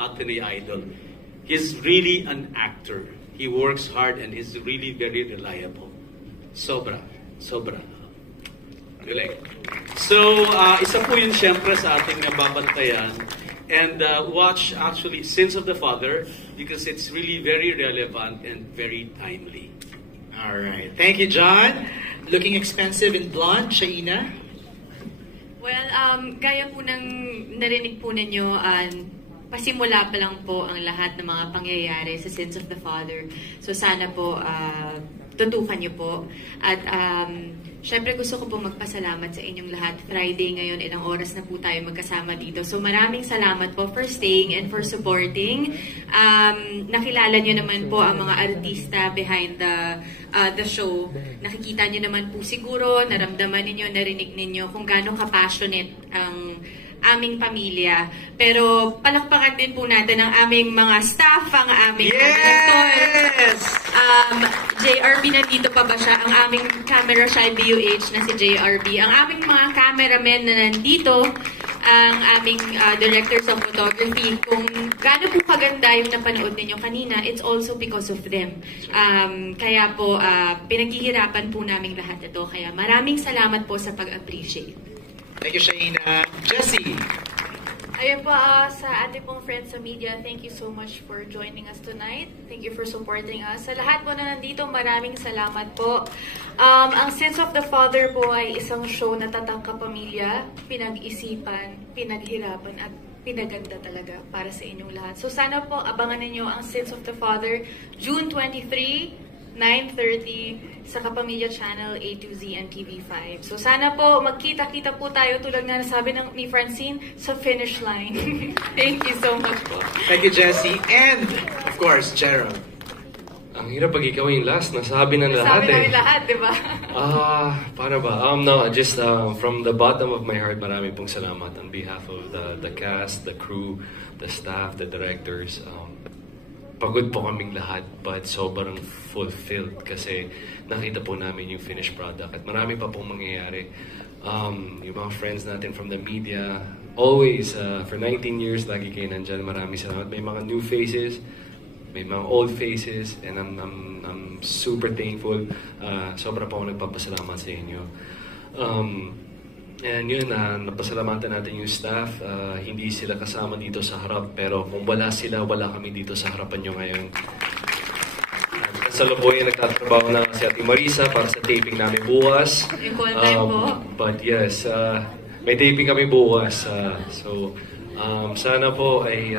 matinee idol. He's really an actor. He works hard and he's really very reliable. Sobra. Galing. So, isa po yun siyempre sa ating nababantayan. And watch actually Sins of the Father because it's really very relevant and very timely. All right. Thank you, John. Looking expensive in blonde, Shaina? Well, gaya po ng narinig po ninyo, pasimula pa lang po ang lahat ng mga pangyayari sa Sins of the Father. So sana po tutukan niyo po. At syempre gusto ko po magpasalamat sa inyong lahat. Friday ngayon, ilang oras na po tayo magkasama dito. So maraming salamat po for staying and for supporting. Nakilala niyo naman po ang mga artista behind the show. Nakikita niyo naman po siguro, naramdaman niyo, narinig niyo kung gaano ka-passionate ang aming pamilya. Pero palakpakan din po natin ang aming mga staff, ang aming director. JRB, nandito pa ba siya? Ang aming camera shy BUH na si JRB. Ang aming mga cameramen na nandito. Ang aming directors of photography. Kung gaano po kaganda yung napanood ninyo kanina, it's also because of them. Kaya po, pinaghihirapan po namin lahat ito. Kaya maraming salamat po sa pag-appreciate. Thank you, Shaina. Jessie. Ayun po, sa ating pong friends sa media, thank you so much for joining us tonight. Thank you for supporting us. Sa lahat po na nandito, maraming salamat po. Ang Sins of the Father po ay isang show na tatak kapamilya, pinag-isipan, pinaghirapan at pinaganda talaga para sa inyong lahat. So sana po abangan ninyo ang Sins of the Father, June 23, 9:30 sa Kapamilya Channel A to Z and TV5. So sana po magkita-kita po tayo tulad na nasabi ni Francine sa finish line. Thank you so much po. Thank you, Jessie. And, of course, Gerald. Ang hirap pag ikaw yung last. Nasabi na lahat Nasabi namin lahat, di ba? Para ba? No, just from the bottom of my heart, marami pong salamat on behalf of the cast, the crew, the staff, the directors. Pagod po kaming lahat, but sobrang fulfilled kasi nakita po namin yung finished product at marami pa pong mangyayari. Yung mga friends natin from the media, always, for 19 years, lagi kayo nandyan. Maraming salamat. May mga new faces, may mga old faces, and I'm super thankful. Sobra po ako nagpapasalamat sa inyo. And yun, napasalamatan natin yung staff. Hindi sila kasama dito sa harap, pero kung wala sila, wala kami dito sa harapan nyo ngayon. Sa Loboya, nagtatrabaho na si Ate Marisa para sa taping namin bukas. Yung call time po. But yes, may taping kami bukas. So, sana po ay